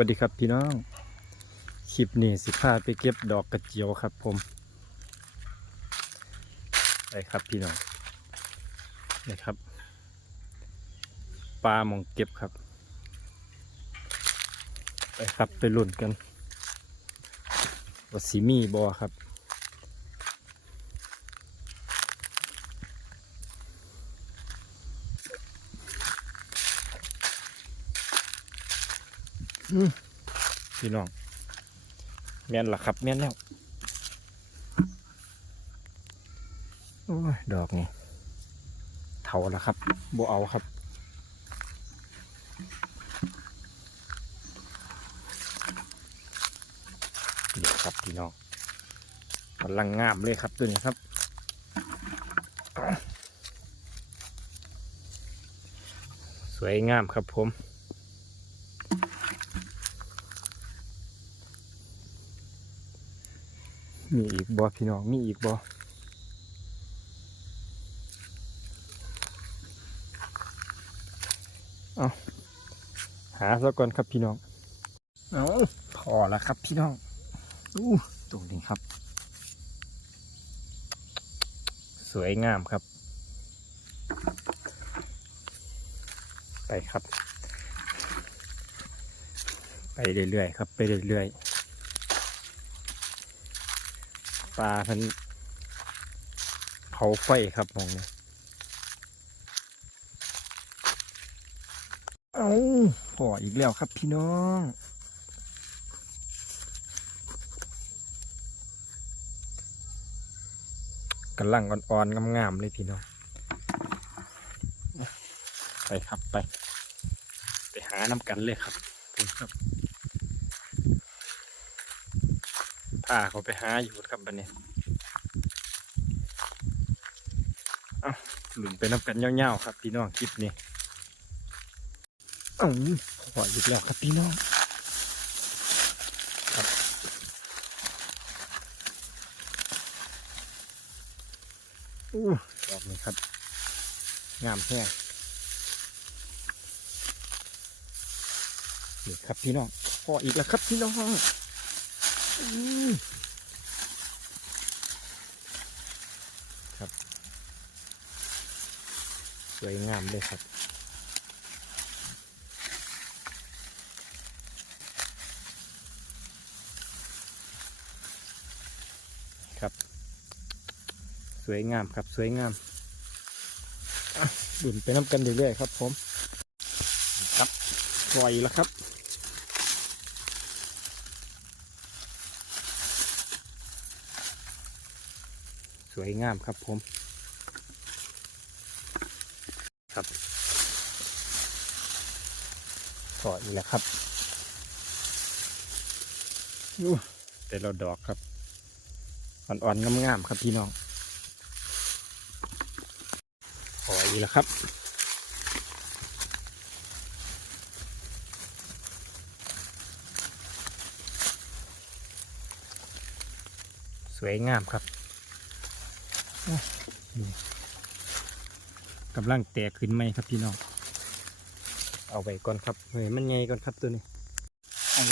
วัสดีครับพี่น้อง คลิปนี้สิพาไปเก็บดอกกระเจียวครับผมไปครับพี่น้องนี่ครับ ปลาหมองเก็บครับ ไปครับไปลุ่นกันว่าสีมีบอครับ พี่น้อง แม่นละครับ แม่นแล้ว โอ้ย ดอกนี่เถาละครับบ่เอาครับเดี๋ยวครับพี่น้องกำลังงามเลยครับตัวนี้ครับสวยงามครับผม มีอีกบ่พี่น้องมีอีกบ่เอาหาซะก่อนครับพี่น้อง เอาพอแล้วครับพี่น้องอู้ตรงนี้ครับ สวยงามครับ ไปครับ ไปเรื่อยๆครับ ไปเรื่อยๆ ปลาเพันเผาไฟครับมองเนี่ยเอาพออีกแล้วครับพี่น้องกำลังอ่อนๆงามๆเลยพี่น้อง ไปครับไป ไปหาน้ำกันเลยครับครับ พาเขาไปหาอยู่ครับบันนี้เอาหลุนไปน้ำกันเงาวๆครับ พี่น้องคลิปนี้เอ้าพออีกแล้วครับพี่น้องครับอู้ดอกนี้ครับ งามแท้นี่ครับพี่น้องพออีกแล้วครับพี่น้องอืมครับ ส วยงามเลยครับครับ สวยงามครับสวยงามดุนไปน้ำกันเรื่อยๆครับ ผมครับปล่อยแล้วครับสวยงามครับผม ครับถอดอีกแล้วครับอู้แต่เราดอกครับ อ่อนๆงามๆครับพี่น้องถอดอีกแล้วครับสวยงามครับ กำลังแตกขึ้นไหมครับพี่น้อง เอาไว้ก่อนครับเฮ้ยมันไงก่อนครับตัวนี้โอ้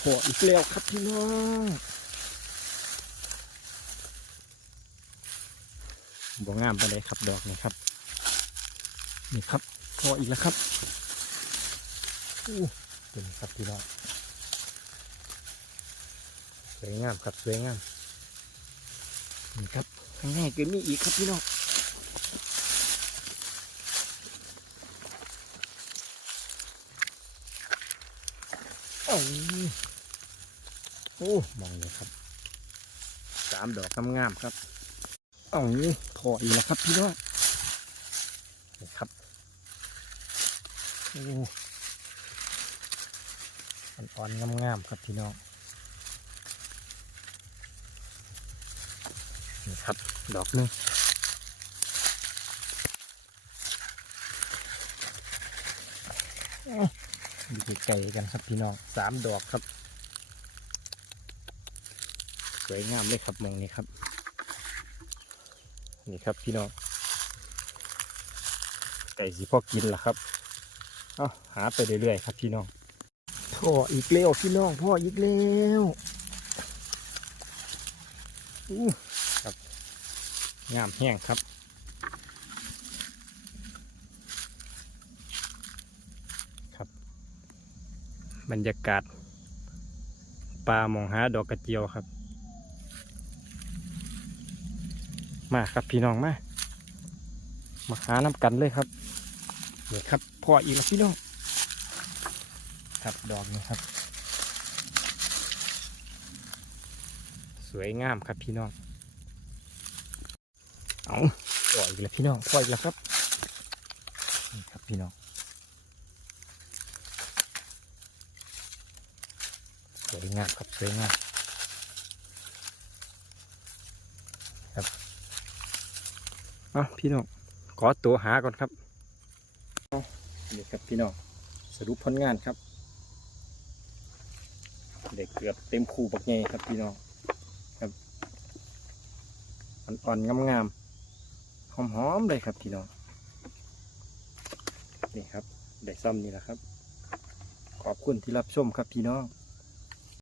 พออีกแล้วครับพี่น้องบ่งามไปเลยครับดอกนี่ครับนี่ครับพออีกแล้วครับอู้ตัวนี้ครับพี่น้องสวยงามครับสวยงามนี่ครับข้างในก็มีอีกครับพี่น้อง โอ้โอ้มองเลยครับสามดอกงามๆครับเอ้าพออีกแล้วครับพี่น้องนี่ครับโอ้อ่อนๆงามๆครับพี่น้องนี่ครับ ดอกหนึง ดูไกลๆกันครับพี่น้องสามดอกครับ สวยงามเลยครับมองนี้ครับ นี่ครับพี่น้องไก่สีพอกินล่ะครับเอาหาไปเรื่อยๆครับพี่น้องถพ่ออีกแล้วพี่น้องพ่ออีกแล้วอู้ครับงามแห้งครับครับ บรรยากาศปลาหมองหาดอกกระเจียวครับ มาครับพี่น้องมามาหาน้ำกันเลยครับนี่ครับพ่ออีกแล้วพี่น้องครับดอกนี้ครับ สวยงามครับพี่น้องเอาพ่ออีกแล้วพี่น้องพ่ออีกแล้วครับนี่ครับพี่น้อง วยงามครับสวยงามครับเอาพี่น้องขอตัวหาก่อนครับเอานี่ครับพี่น้องสรุปผลงานครับเด็กเกือบเต็มคูบักไงครับพี่น้องครับอ่อนๆงามๆหอมๆเลยครับพี่น้องนี่ครับได้ซ่อมนี่แหละครับ ขอบคุณที่รับชมครับพี่น้อง